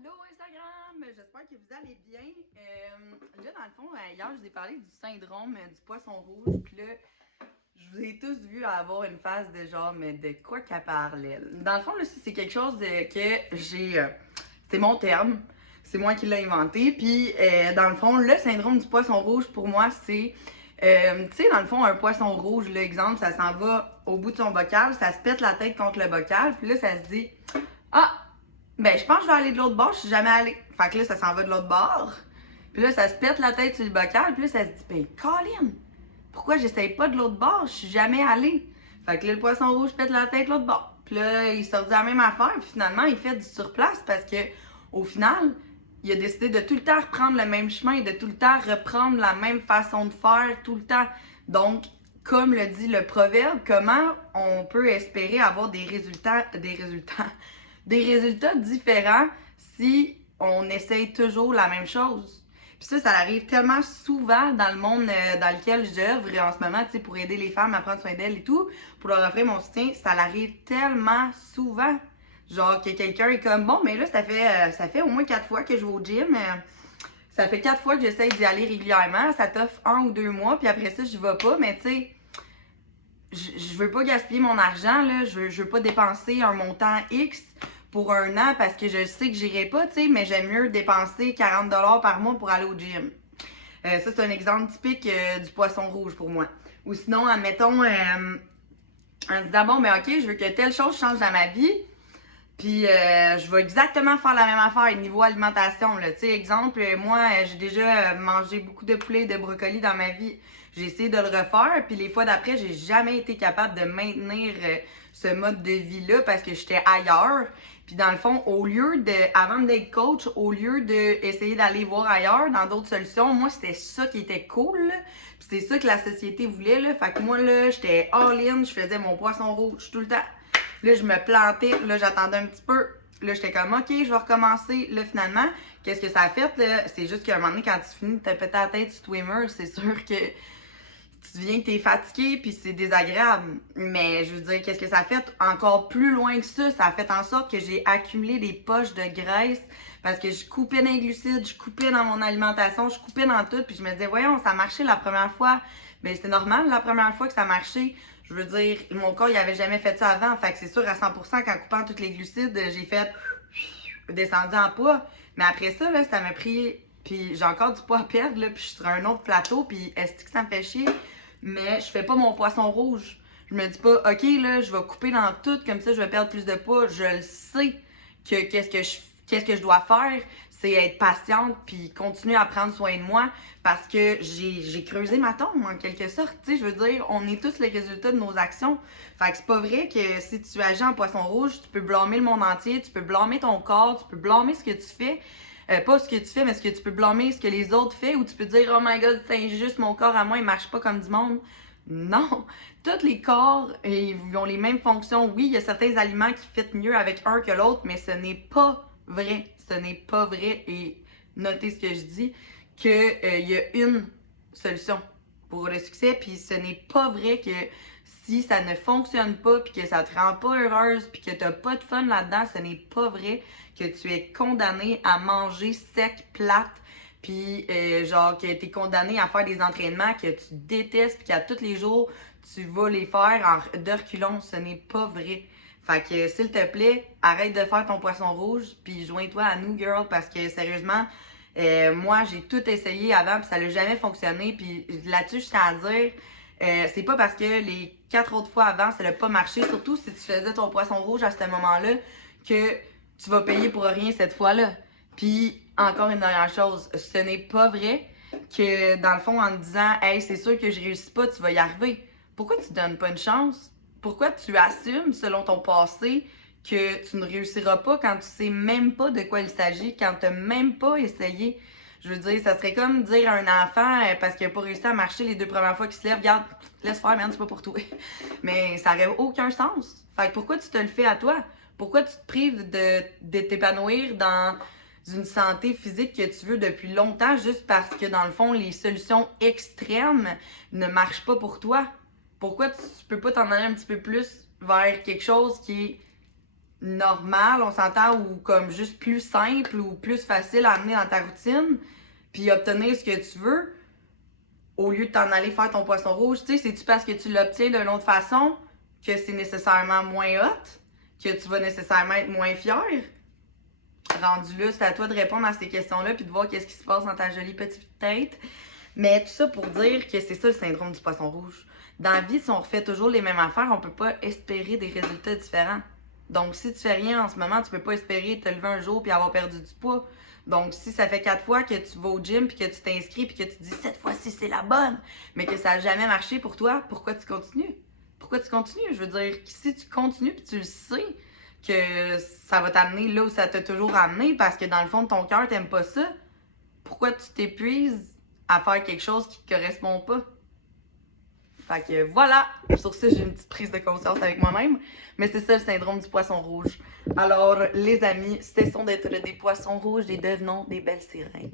Allô Instagram, j'espère que vous allez bien. Là, dans le fond, hier, je vous ai parlé du syndrome du poisson rouge. Puis là, je vous ai tous vu avoir une phase de genre, mais de quoi qu'elle parlait. Dans le fond, là, c'est quelque chose que j'ai. C'est mon terme. C'est moi qui l'ai inventé. Puis, dans le fond, le syndrome du poisson rouge, pour moi, c'est. Tu sais, dans le fond, un poisson rouge, l'exemple, ça s'en va au bout de son bocal, ça se pète la tête contre le bocal. Puis là, ça se dit. Ah, ben, je pense que je vais aller de l'autre bord, je suis jamais allée. Fait que là, ça s'en va de l'autre bord. Puis là, ça se pète la tête sur le bocal. Puis là, ça se dit, ben, Colin, pourquoi j'essaye pas de l'autre bord? Je suis jamais allée. Fait que là, le poisson rouge pète la tête de l'autre bord. Puis là, il sort dit la même affaire. Puis finalement, il fait du surplace parce que, au final, il a décidé de tout le temps reprendre le même chemin et de tout le temps reprendre la même façon de faire tout le temps. Donc, comme le dit le proverbe, comment on peut espérer avoir des résultats différents si on essaye toujours la même chose. Puis ça arrive tellement souvent dans le monde dans lequel j'œuvre en ce moment, tu sais, pour aider les femmes à prendre soin d'elles et tout, pour leur offrir mon soutien, ça arrive tellement souvent. Genre que quelqu'un est comme, bon, mais là, ça fait au moins 4 fois que je vais au gym. Ça fait 4 fois que j'essaye d'y aller régulièrement. Ça t'offre 1 ou 2 mois, puis après ça, je vais pas. Mais tu sais, je veux pas gaspiller mon argent, là. Je veux pas dépenser un montant X pour un an parce que je sais que j'irai pas, tu sais, mais j'aime mieux dépenser 40$ par mois pour aller au gym. Ça, c'est un exemple typique du poisson rouge pour moi. Ou sinon, admettons, en se disant, bon, mais ok, je veux que telle chose change dans ma vie, puis je vais exactement faire la même affaire niveau alimentation. Là. Tu sais, exemple, moi, j'ai déjà mangé beaucoup de poulet et de brocoli dans ma vie. J'ai essayé de le refaire, puis les fois d'après, j'ai jamais été capable de maintenir ce mode de vie-là parce que j'étais ailleurs. Puis dans le fond, au lieu de, avant d'être coach, au lieu d'essayer d'aller voir ailleurs dans d'autres solutions, moi, c'était ça qui était cool. Là. Puis c'est ça que la société voulait. Là. Fait que moi, là, j'étais all-in, je faisais mon poisson rouge tout le temps. Là, je me plantais, là, j'attendais un petit peu. Là, j'étais comme, OK, je vais recommencer. Là, finalement, qu'est-ce que ça a fait, là? C'est juste qu'à un moment donné, quand tu finis de te péter la tête sur Twimmer, c'est sûr que tu deviens que t'es fatigué, puis c'est désagréable. Mais je veux dire, qu'est-ce que ça a fait? Encore plus loin que ça a fait en sorte que j'ai accumulé des poches de graisse parce que je coupais dans les glucides, je coupais dans mon alimentation, je coupais dans tout, puis je me disais, voyons, ça marchait la première fois. Mais c'était normal la première fois que ça marchait. Je veux dire, mon corps, il avait jamais fait ça avant. Fait que c'est sûr, à 100%, qu'en coupant tous les glucides, j'ai fait descendu en poids. Mais après ça, là, ça m'a pris. Puis j'ai encore du poids à perdre, là, puis je suis sur un autre plateau, puis est-ce que ça me fait chier? Mais je fais pas mon poisson rouge. Je me dis pas, OK, là, je vais couper dans tout, comme ça, je vais perdre plus de poids. Je le sais que qu'est-ce que je dois faire, c'est être patiente puis continuer à prendre soin de moi parce que j'ai creusé ma tombe en quelque sorte. Tu sais, je veux dire, on est tous les résultats de nos actions. Fait que c'est pas vrai que si tu agis en poisson rouge, tu peux blâmer le monde entier, tu peux blâmer ton corps, tu peux blâmer ce que tu fais. Pas ce que tu fais, mais ce que tu peux blâmer, ce que les autres font, ou tu peux dire, oh my god, c'est injuste, mon corps à moi, il marche pas comme du monde. Non! Tous les corps ils ont les mêmes fonctions. Oui, il y a certains aliments qui fitent mieux avec un que l'autre, mais ce n'est pas vrai. Ce n'est pas vrai. Et notez ce que je dis, qu'il y a une solution pour le succès, puis ce n'est pas vrai que si ça ne fonctionne pas, puis que ça te rend pas heureuse, puis que t'as pas de fun là-dedans, ce n'est pas vrai que tu es condamné à manger sec, plate, puis genre que t'es condamné à faire des entraînements que tu détestes, puis qu'à tous les jours, tu vas les faire de reculons. Ce n'est pas vrai. Fait que s'il te plaît, arrête de faire ton poisson rouge, puis joins-toi à nous, girl, parce que sérieusement, moi, j'ai tout essayé avant, puis ça n'a jamais fonctionné. Puis là-dessus, je tiens à dire, c'est pas parce que les 4 autres fois avant, ça n'a pas marché, surtout si tu faisais ton poisson rouge à ce moment-là, que tu vas payer pour rien cette fois-là. Puis, encore une dernière chose, ce n'est pas vrai que, dans le fond, en te disant « Hey, c'est sûr que je réussis pas, tu vas y arriver », pourquoi tu donnes pas une chance? Pourquoi tu assumes, selon ton passé, que tu ne réussiras pas quand tu sais même pas de quoi il s'agit, quand tu n'as même pas essayé? Je veux dire, ça serait comme dire à un enfant, parce qu'il n'a pas réussi à marcher les 2 premières fois qu'il se lève, regarde, laisse faire, man, c'est pas pour toi. Mais ça n'aurait aucun sens. Fait que pourquoi tu te le fais à toi? Pourquoi tu te prives de t'épanouir dans une santé physique que tu veux depuis longtemps juste parce que, dans le fond, les solutions extrêmes ne marchent pas pour toi? Pourquoi tu peux pas t'en aller un petit peu plus vers quelque chose qui est normal, on s'entend, ou comme juste plus simple ou plus facile à amener dans ta routine, puis obtenir ce que tu veux, au lieu de t'en aller faire ton poisson rouge. Tu sais, c'est-tu parce que tu l'obtiens d'une autre façon que c'est nécessairement moins hot, que tu vas nécessairement être moins fier? Rendu là, c'est à toi de répondre à ces questions-là puis de voir qu'est-ce qui se passe dans ta jolie petite tête. Mais tout ça pour dire que c'est ça le syndrome du poisson rouge. Dans la vie, si on refait toujours les mêmes affaires, on peut pas espérer des résultats différents. Donc, si tu fais rien en ce moment, tu peux pas espérer te lever un jour puis avoir perdu du poids. Donc, si ça fait 4 fois que tu vas au gym puis que tu t'inscris puis que tu dis cette fois-ci c'est la bonne, mais que ça n'a jamais marché pour toi, pourquoi tu continues? Pourquoi tu continues? Je veux dire, si tu continues puis tu le sais que ça va t'amener là où ça t'a toujours amené parce que dans le fond de ton cœur, t'aimes pas ça, pourquoi tu t'épuises à faire quelque chose qui te correspond pas? Fait que voilà, sur ça, j'ai une petite prise de conscience avec moi-même. Mais c'est ça le syndrome du poisson rouge. Alors, les amis, cessons d'être des poissons rouges et devenons des belles sirènes.